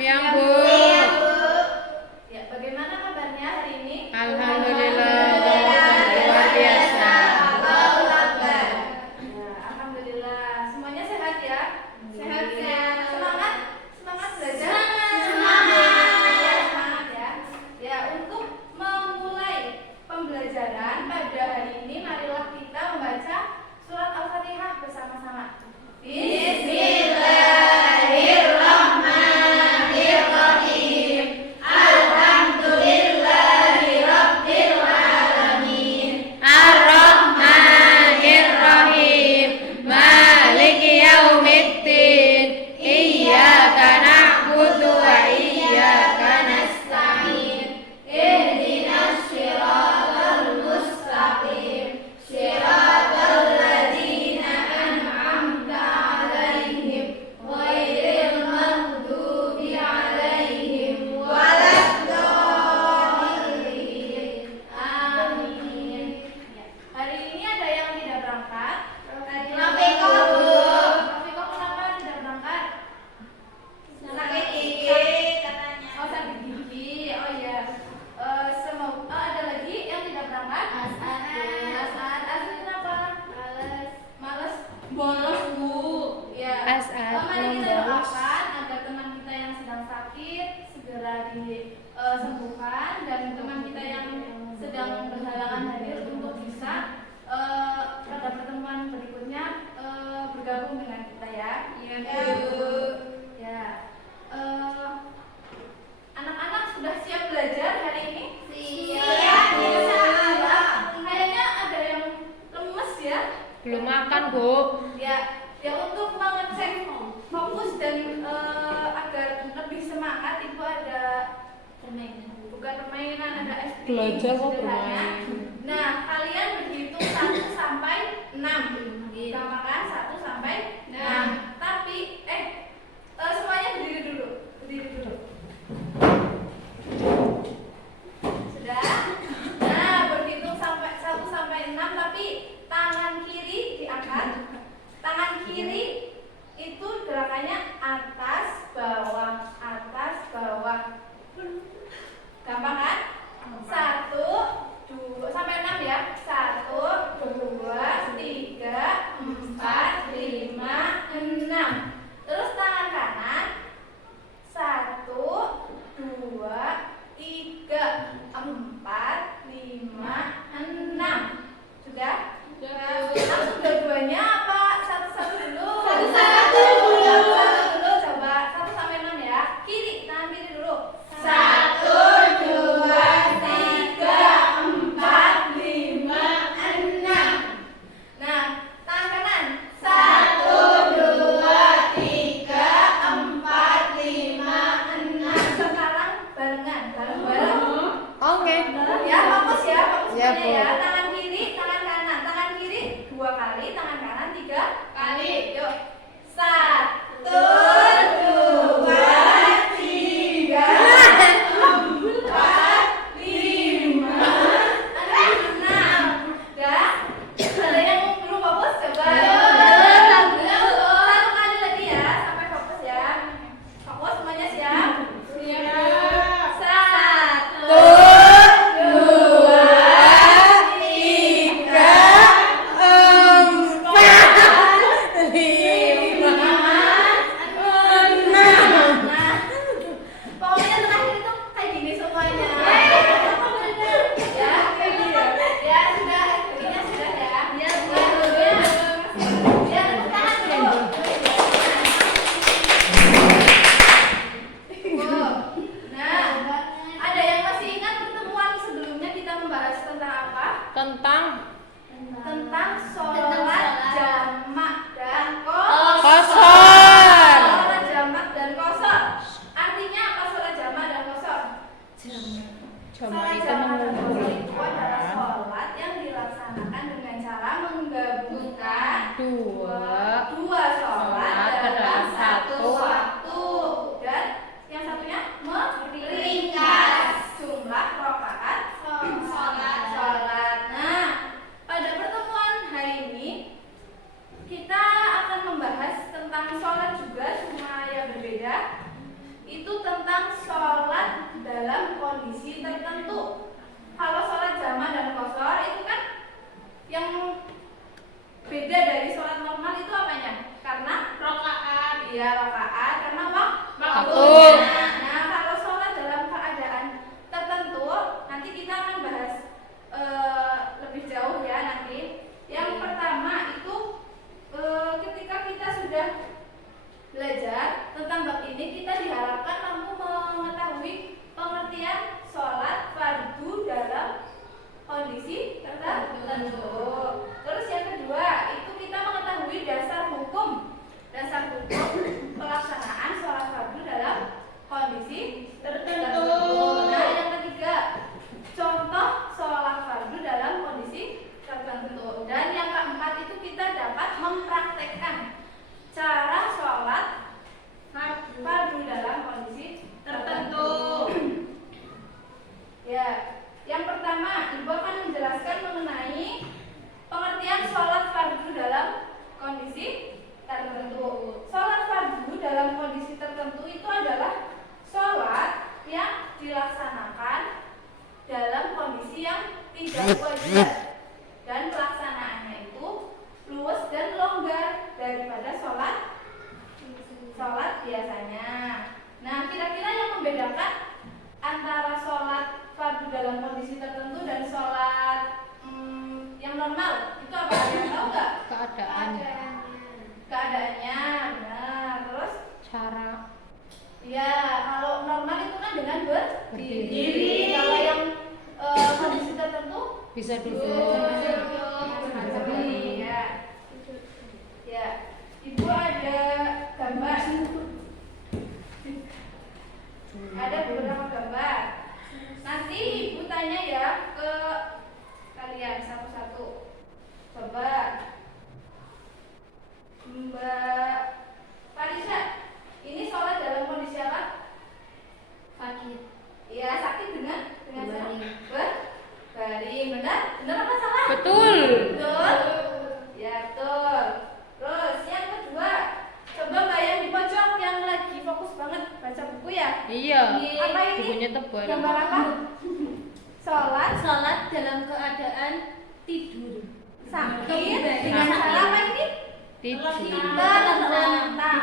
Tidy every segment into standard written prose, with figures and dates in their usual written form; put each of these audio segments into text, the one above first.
Siang, Bu. Ya, bagaimana kabarnya hari ini? Alhamdulillah, luar biasa. Ya, alhamdulillah. Semuanya sehat ya? Sehat. Semangat belajar. Ya, semangat ya. Ya, untuk memulai pembelajaran pada hari ini, marilah kita membaca surat Al-Fatihah bersama-sama. Bismillahirrahmanirrahim. Alhamdulillahirrabbilalamin. Ar-Rahmanir-Rahim. Maliki yaumiddin. Iyyaka na'budu wa iyyaka nasta'in. Ihdinas shiratal mustaqim. Shiratal ladzina an'amta 'alaihim ghairil maghdubi 'alaihim waladdallin. Amin. Ya. Hari ini ada yang tidak berangkat? Rafiko, kenapa tidak berangkat? Sakit gigi katanya. Oh, sakit gigi. Oh ya. Semoga ada lagi yang tidak berangkat. As'ad kenapa? Males. Bolos, Bu. Ya. As'ad Mari yang kita bolos. doakan agar teman kita yang sedang sakit segera disembuhkan dan teman kita yang sedang berhalangan hadir untuk bisa pada pertemuan berikutnya bergabung dengan kita ya. Iya, Bu. Ya. Anak-anak sudah siap belajar hari ini? Siap. Kayaknya ada yang lemes ya. Belum makan, Bu. Ya untuk mengecek fokus dan agar lebih semangat, Ibu ada permainan. Bukan permainan, ada SPI Belajar kok sederhana. bermain. Nah, kalian berhitung 1 sampai 6. Sama kan? 1 sampai 6. Tapi semuanya berdiri dulu. Sudah? Nah, berhitung sampai 1 sampai 6 tapi tangan kiri diangkat. Tangan kiri itu gerakannya atas bawah. Gampang kan? 1, 2 sampai 6 ya. membedakan antara sholat fardu dalam kondisi tertentu dan sholat yang normal? Itu apa? Ada yang tahu nggak? Keadaannya, benar. Terus Cara. ya, kalau normal itu kan dengan berdiri. Berdiri. Kalau yang kondisi tertentu Bisa duduk. Ya. Ya. Ibu ada gambar. Ada beberapa gambar. Nanti ibu tanya ya ke kalian satu-satu. Coba Mbak Farisa, ini sholat dalam kondisi apa? Sakit. Iya, sakit dengan Berbaring. Berbaring. Benar? Benar apa salah? Betul. Betul. Ya, betul. Terus yang kedua, coba Mbak yang di pojok yang lagi fokus banget baca buku ya. Iya. Apa ini? Bukunya tebal. Gambar apa? Sholat dalam keadaan tidur. Sakit dengan cara apa ini? Tidur. Tenang. Nah,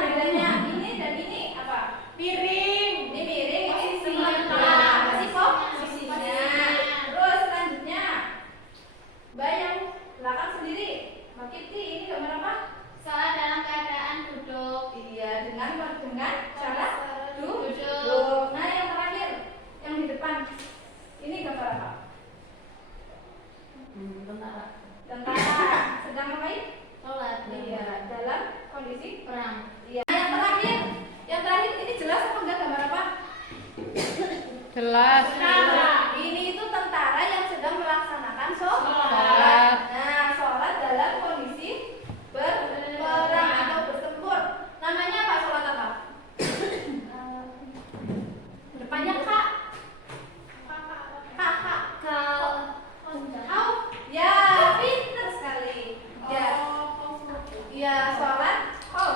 bedanya ini dan ini apa? Piring. Ini piring, ini sementara. Masih posisinya. Terus selanjutnya, Mbak yang belakang sendiri. Mbak Kiti, ini gambar apa? Sholat dalam keadaan duduk. Iya, dengan cara Duduk. duduk. Nah, yang terakhir, yang di depan. Ini gambar apa? Tentara. Tentara. Sedang ngapain? Sholat. Iya, dalam kondisi Perang. iya. Nah, yang terakhir ini jelas apa enggak gambar apa? Jelas. Ini itu tentara yang sedang melaksanakan Sholat. sholat. Nah, sholat dalam kondisi berperang atau bertempur. Namanya apa? Sholat apa? Depannya kak. Kakak. Kau. Ya, pinter sekali. Ya. Ya, sholat. Oh.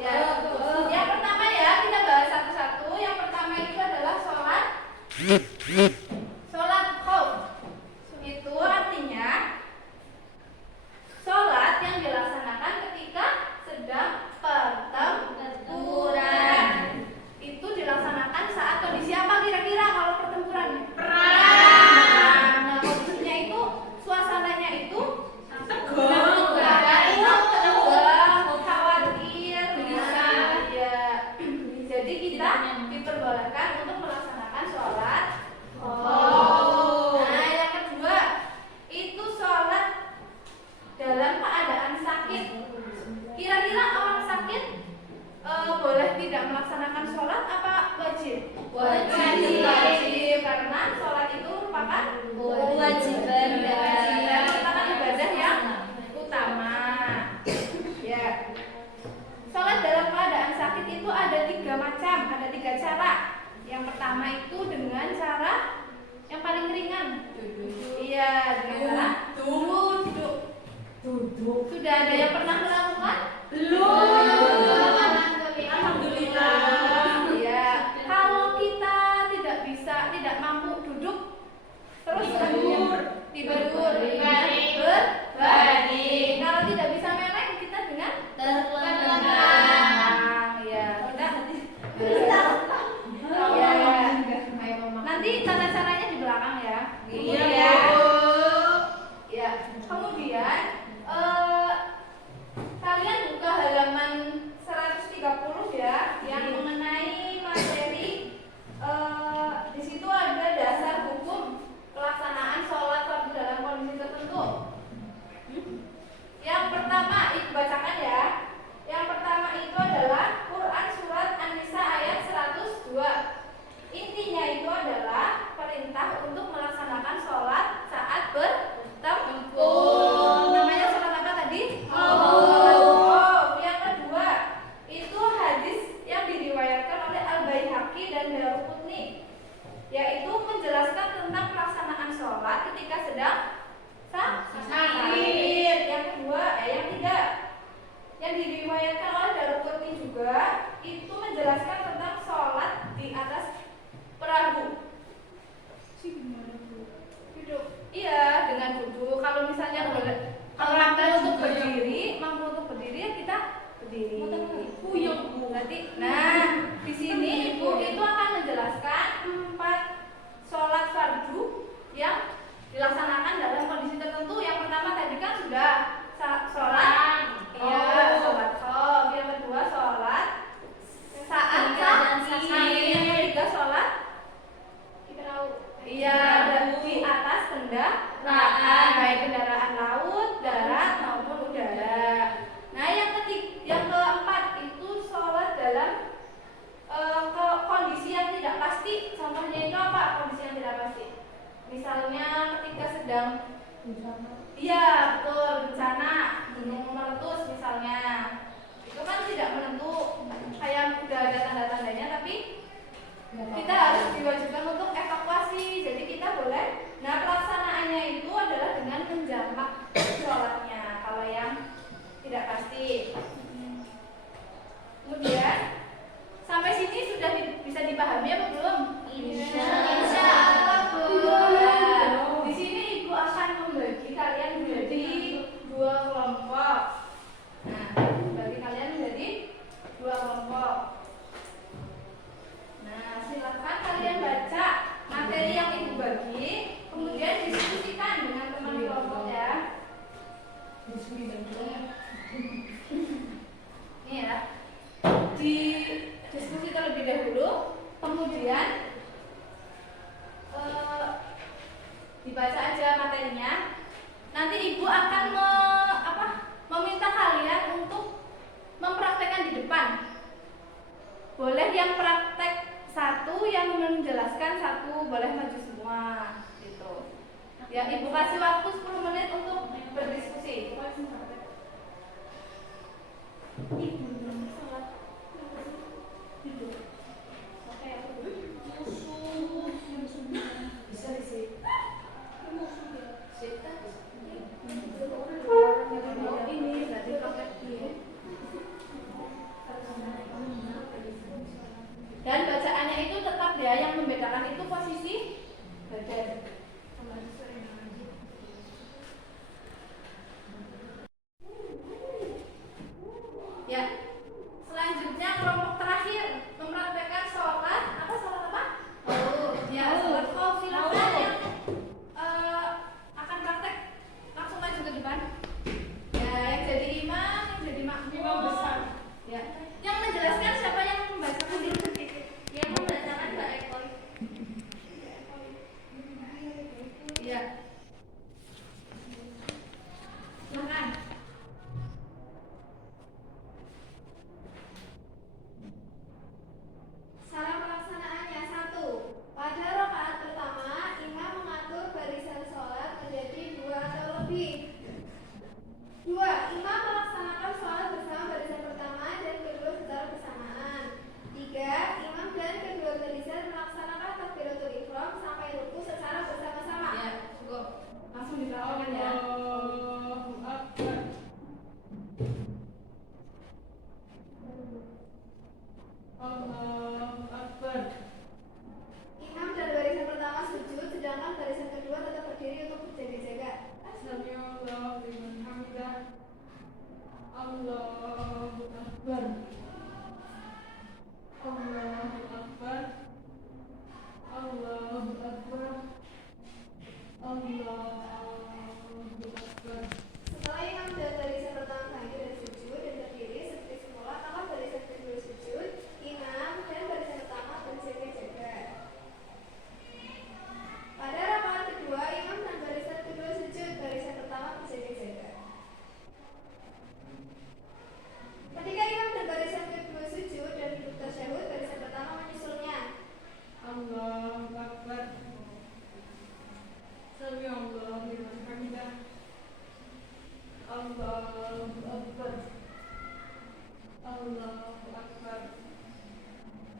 Ya. Yang pertama ya, kita bahas satu-satu. Yang pertama itu adalah sholat. Sholat khauf. Itu artinya sholat yang dilaksanakan ketika sedang pertempuran. Itu dilaksanakan saat kondisi apa kira-kira kalau pertempuran? Perang. Nah, kondisinya itu, suasananya itu tegang, khawatir, gelisah. Ya. Jadi kita diperbolehkan untuk melaksanakan sholat. Nah, yang kedua itu sholat dalam keadaan sakit. Kira-kira orang sakit boleh tidak melaksanakan sholat apa wajib? Wajib, karena sholat itu merupakan Kewajiban. merupakan ibadah yang utama. Ya. Sholat dalam keadaan sakit itu ada 3 macam, ada 3 cara. Yang pertama itu dengan cara yang paling ringan. Iya, dengan cara duduk. Sudah ada yang pernah melakukan? Alhamdulillah. Ya, kalau kita tidak mampu duduk, terus tidur, berbaring. Kalau tidak bisa meleng, kita dengan Terbang. ya, udah. Ya. Nanti tata caranya di belakang ya. Iya. Ya. Kemudian kalian buka halaman 130 ya, yang mengenai materi di situ ada dasar hukum pelaksanaan sholat fardu dalam kondisi tertentu. Yang pertama, ibu bacakan ya. Yang pertama itu adalah Quran surat An-Nisa ayat 102. Intinya itu adalah perintah untuk melaksanakan sholat saat bertempur. Namanya sholat apa tadi? Yang kedua itu hadis yang diriwayatkan oleh Al-Baihaqi dan Daruqutni, yaitu menjelaskan tentang pelaksanaan sholat ketika sedang sakit. Yang kedua, yang tiga, yang diriwayatkan oleh Daruqutni juga, itu menjelaskan tentang sholat di atas perahu. Duduk. Iya, dengan duduk. Kalau misalnya kalau mampu untuk berdiri, ya kita berdiri. Berarti, nah di sini ibu itu akan Iya, betul, bencana gunung meletus misalnya. Itu kan tidak menentu, kayak udah ada tanda-tandanya, tapi kita harus diwajibkan untuk evakuasi. Jadi kita boleh. Nah, pelaksanaannya itu adalah dengan menjamak sholatnya kalau yang tidak pasti. Kemudian sampai sini sudah bisa dipahami apa belum? Insya Allah, Bu. Nah, di sini Ibu akan membagi kalian menjadi dua kelompok. Nah, bagi kalian menjadi dua kelompok. Nah, silakan kalian baca materi yang Ibu bagi, kemudian diskusikan dengan teman kelompok ya. Ini ya. Di diskusi terlebih dahulu, kemudian dibaca aja materinya. Nanti Ibu akan meminta kalian untuk mempraktekkan di depan. Boleh yang praktek satu, yang menjelaskan satu, boleh maju semua gitu. Ya, Ibu kasih waktu 10 menit untuk berdiskusi. Ibu salat. Tidur. Oke, aku bisa di sini. Ini berarti pakai ini. Dan bacaannya itu tetap ya, yang membedakan itu posisi badan. Ya, selanjutnya kelompok terakhir mempraktekkan sholat apa? Ya, sholat khauf. Silakan yang akan praktek langsung maju ke depan. Ya, yang jadi imam, yang jadi makmum besar. Ya, yang menjelaskan siapa yang membacakan diri? Yang membacakan Mbak Eko. Iya. Silakan. Cara pelaksanaannya 1. Pada rakaat pertama, imam mengatur barisan sholat menjadi 2 atau lebih. 2. Imam melaksanakan sholat bersama barisan pertama dan kedua secara bersamaan. 3. Imam dan kedua barisan melaksanakan takbiratul ihram sampai ruku secara bersama-sama. Ya, cukup. Langsung dipraktekkan ya. Allahu Akbar. Allahu Akbar. Imam dan barisan pertama sujud, sedangkan barisan kedua tetap berdiri untuk berjaga-jaga. Sami'allahu liman hamidah. Allahu Akbar. Allahu Akbar. Allahu Akbar. Allahu Akbar. Setelah imam dan barisan pertama bangkit dari sujud dan berdiri seperti semula, maka barisan kedua sujud, imam dan barisan pertama berjaga-jaga. Pada rakaat kedua, imam dan barisan kedua sujud, barisan pertama berjaga-jaga. Ketika imam dan barisan kedua sujud dan duduk tasyahud, barisan pertama menyusulnya. Allahu Akbar. Sami'allahu liman hamidah. Allahu Akbar. Allahu Akbar.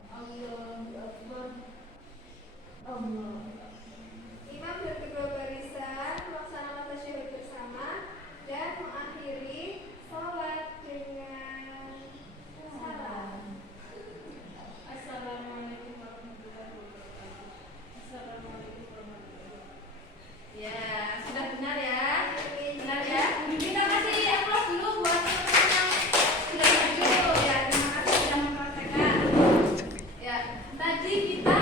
Allahu Akbar. Allahu Akbar. Imam dan kedua barisan melaksanakan tasyahud bersama dan mengakhiri sholat dengan salam. Assalamualaikum warahmatullahi wabarakatuh. Assalamualaikum warahmatullahi wabarakatuh. Ya, sudah benar ya. Benar ya. Kita kasih aplaus dulu buat teman-teman yang sudah maju ya. Terima kasih sudah mempraktekkan. Ya, tadi kita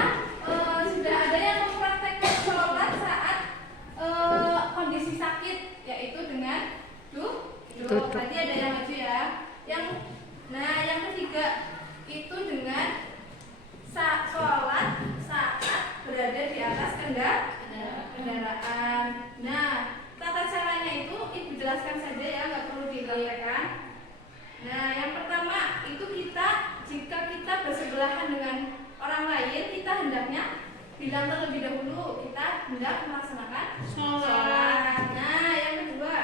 sudah ada yang mempraktekkan sholat saat kondisi sakit, yaitu dengan duduk. Tadi ada yang maju ya. Yang ketiga itu dengan sholat saat berada di atas kendaraan. Nah, tata caranya itu Ibu jelaskan saja ya, nggak perlu dipraktekkan. Nah, yang pertama itu jika kita bersebelahan dengan orang lain, kita hendaknya bilang terlebih dahulu kita hendak melaksanakan sholat. Nah, yang kedua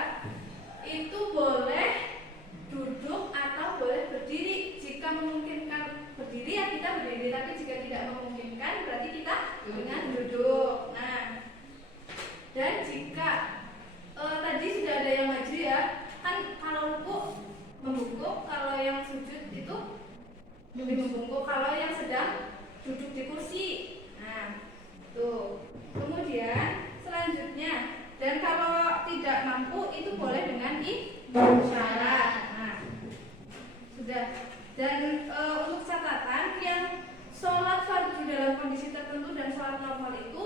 dengan duduk. Nah, dan jika tadi sudah ada yang maju ya, kan kalau ruku membungkuk, kalau yang sujud itu lebih membungkuk, kalau yang sedang duduk di kursi. Nah, tuh. Kemudian selanjutnya, dan kalau tidak mampu itu boleh dengan isyarat. Nah, sudah. Dan untuk catatan, yang sholat fardu dalam kondisi tertentu dan sholat normal itu